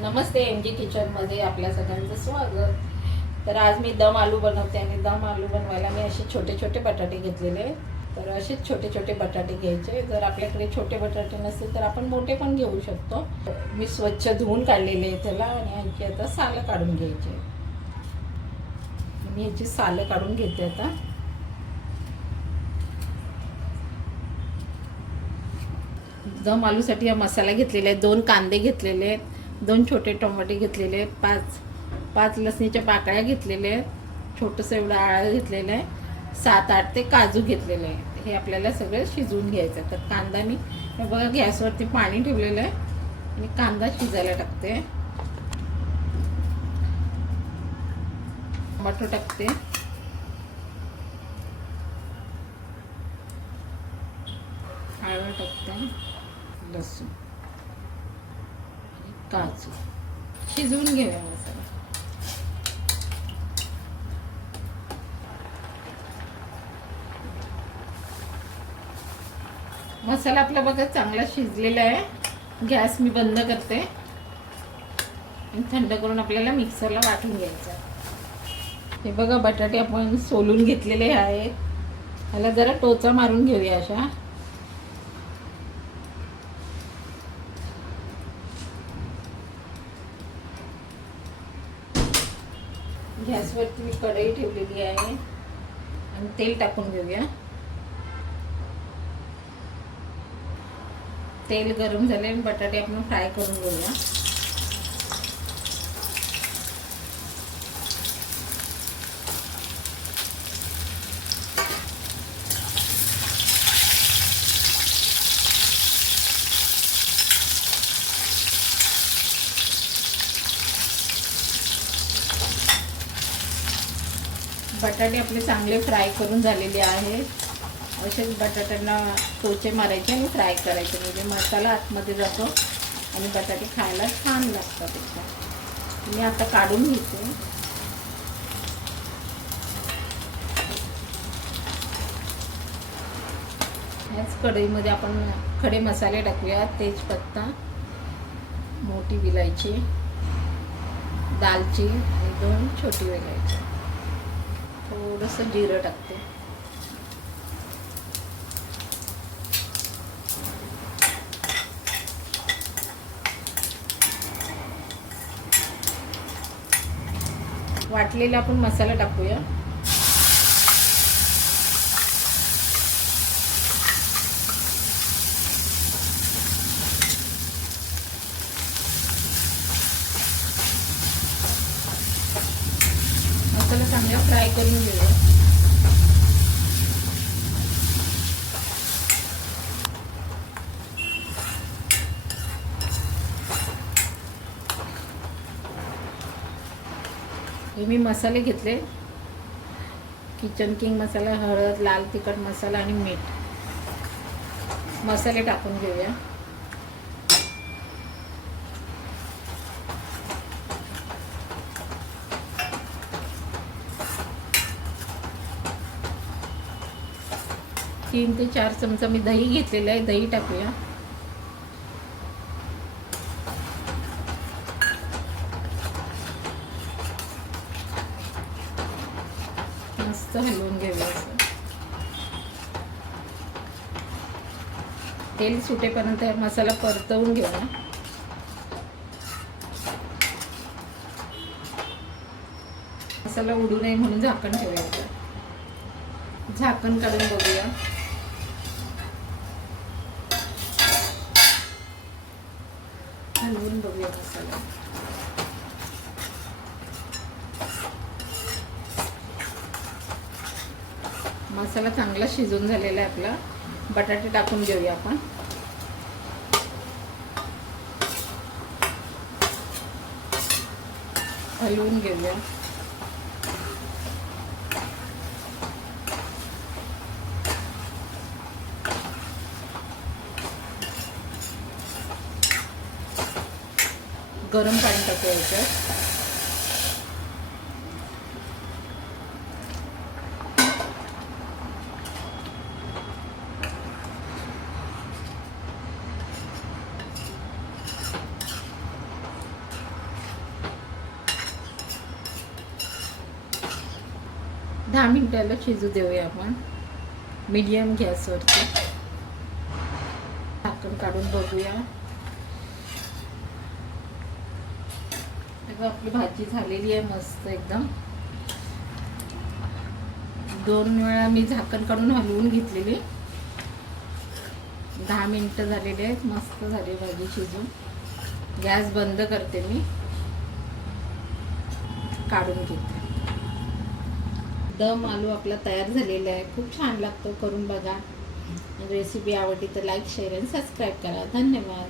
नमस्ते M G किचनमध्ये आपल्या सगळ्यांचं स्वागत. तर आज मी दम आलू बनवते आणि दम आलू बनवायला मी असे छोटे छोटे बटाटे घेतलेले तर असेच छोटे छोटे बटाटे घ्यायचे. जर आपल्याकडे छोटे बटाटे नसतील तर आपण मोठे पण घेऊ शकतो. मी स्वच्छ धुवून काढलेले आहे त्याला आणि आणखी आता सालं काढून घ्यायचे. मी याची सालं काढून घेते आता. दम आलूसाठी हा मसाला घेतलेला आहे दोन कांदे घेतलेले आहेत. दोन छोटे टोमॅटे घेतलेले आहेत पाच पाच लसणीच्या पाकळ्या घेतलेल्या आहेत छोटंसं एवढं आळा घेतलेलं आहे सात आठ ते काजू घेतलेले आहे हे आपल्याला सगळं शिजवून घ्यायचं आहे. तर कांदा मी हे बघा गॅसवरती पाणी ठेवलेलं आहे. आणि कांदा शिजायला टाकते. टोमॅटो टाकते. आळं टाकते. लसूण. काजू. शिजवून घेऊया मसाला मसाला आपला बघा चांगला शिजलेला आहे. गॅस मी बंद करते. आणि थंड करून आपल्याला मिक्सरला वाटून घ्यायचा. हे बघा बटाटे आपण सोलून घेतलेले आहेत. ह्याला जरा टोचा मारून घेऊया अशा. गॅसवरती मी कढई ठेवलेली आहे. आणि तेल टाकून घेऊया. तेल गरम झाले आणि बटाटे आपण फ्राय करून घेऊया. बटाटे आपले चांगले फ्राय करून झालेले आहेत असेच बटाट्यांना टोचे मारायचे आणि फ्राय करायचे. म्हणजे मसाला आतमध्ये जातो आणि बटाटे खायला छान लागतात त्याच्या मी आता काढून घेते. ह्याच कढईमध्ये आपण खडे मसाले टाकूया तेजपत्ता मोठी विलायची दालची आणि दोन छोटी विलायची. थोडंसं जिरं टाकते. वाटलेला आपण मसाला टाकूया मसाला चांगला फ्राय करून घेऊया हे मी मसाले घेतले. किचन किंग मसाला हळद लाल तिखट मसाला आणि मीठ. मसाले टाकून घेऊया. तीन ते चार चमचा मी दही घेतलेलं आहे दही टाकूया. मस्त हलवून घेऊया असं. तेल सुटेपर्यंत मसाला परतवून घेऊया मसाला उडू नये म्हणून झाकण ठेवायचं. झाकण काढून बघूया. हलवून बघूया मसाला मसाला चांगला शिजून झालेला आहे आपला. बटाटे टाकून घेऊया आपण. हलवून घेऊया. गरम पाणी टाकू याच्यात. दहा मिनटाला शिजू देऊया आपण. मीडियम गॅसवरती. झाकण काढून बघूया. आता आपली भाजी झालेली आहे मस्त एकदम. दोन वेळा मी झाकण काढून हलवून घेतलेली. दहा मिनटं झालेली आहेत मस्त झाली भाजी शिजून. गॅस बंद करते मी. काढून घेते. दम आलू आपला तयार झालेला आहे. खूप छान लागतो करून बघा. रेसिपी आवडली तर लाईक शेअर आणि सबस्क्राईब करा. धन्यवाद.